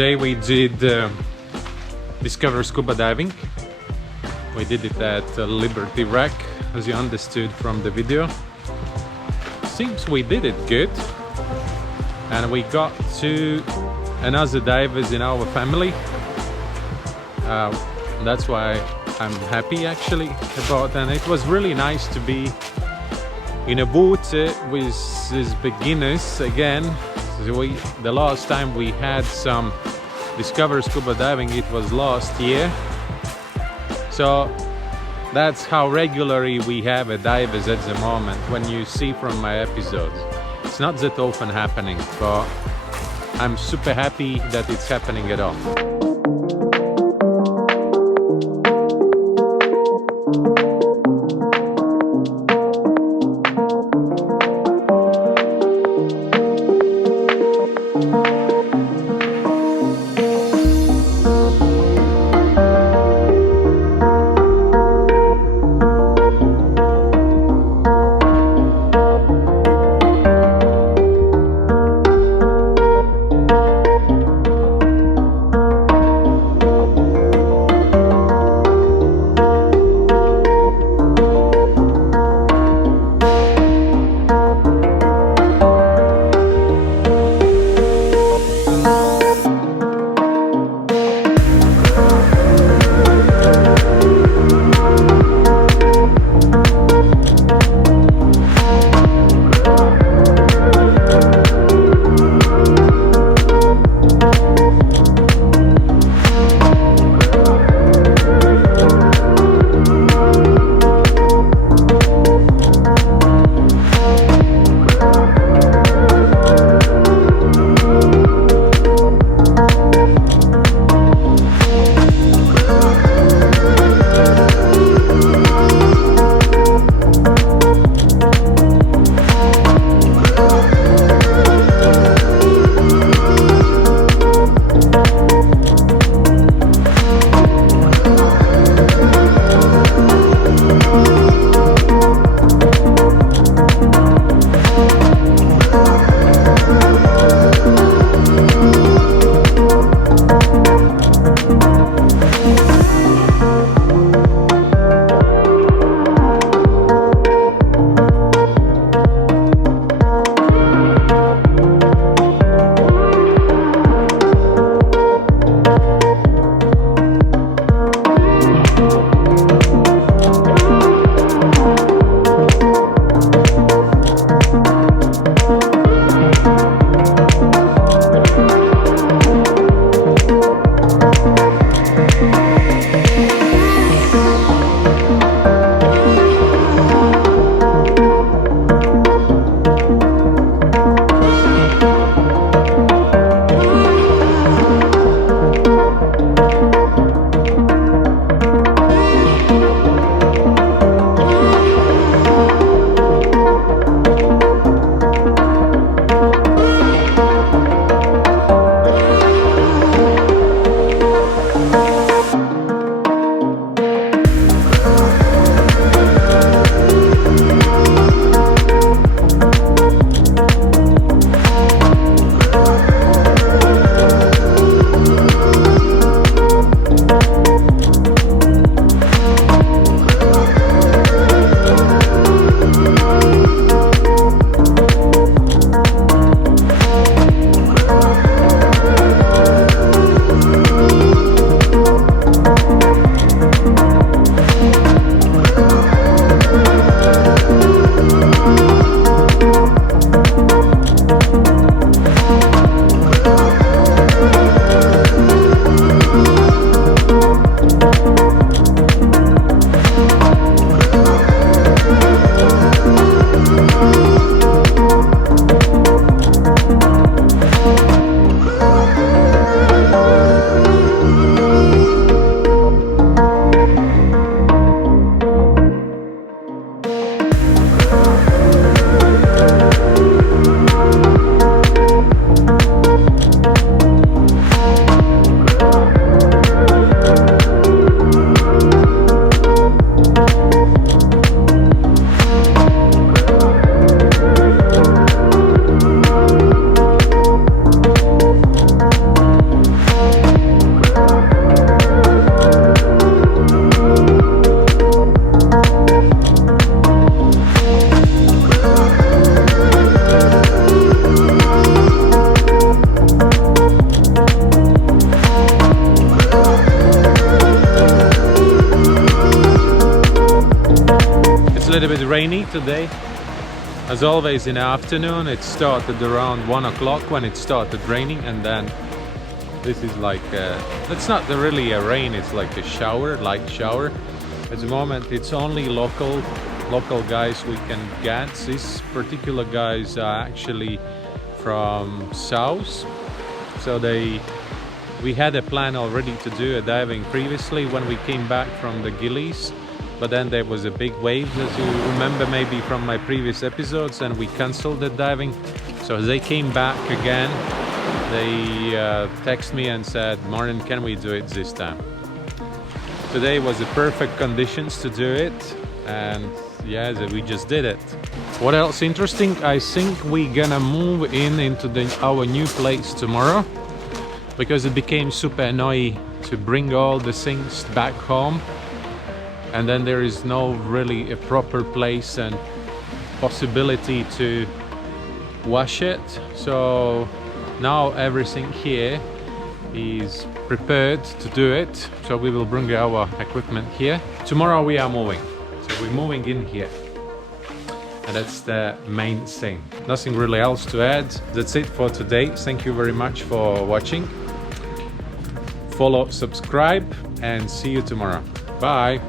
Today we did Discover Scuba Diving. We did it at Liberty Wreck, as you understood from the video. Seems we did it good, and we got to another divers in our family. That's why I'm happy actually about that. And it was really nice to be in a water with these beginners again. The last time we had some Discover Scuba Diving, it was last year. So that's how regularly we have a divers at the moment. When you see from my episodes, it's not that often happening, but I'm super happy that it's happening at all. today. As always in the afternoon, it started around 1 o'clock when it started raining, and then this is like it's not really a rain, it's like a shower, light shower. At the moment it's only local guys we can get. These particular guys are actually from south, so we had a plan already to do a diving previously when we came back from the Gillies, but then there was a big wave, as you remember maybe from my previous episodes, and we cancelled the diving. So they came back again. They texted me and said, "Martin, can we do it this time?" Today was the perfect conditions to do it, and yeah, we just did it. What else interesting? I think we're gonna move into our new place tomorrow, because it became super annoying to bring all the things back home, and then there is no really a proper place and possibility to wash it. So now everything here is prepared to do it, so we will bring our equipment here. Tomorrow we are moving, so we're moving in here, and that's the main thing. Nothing really else to add. That's it for today. Thank you very much for watching. Follow, subscribe, and see you tomorrow. Bye.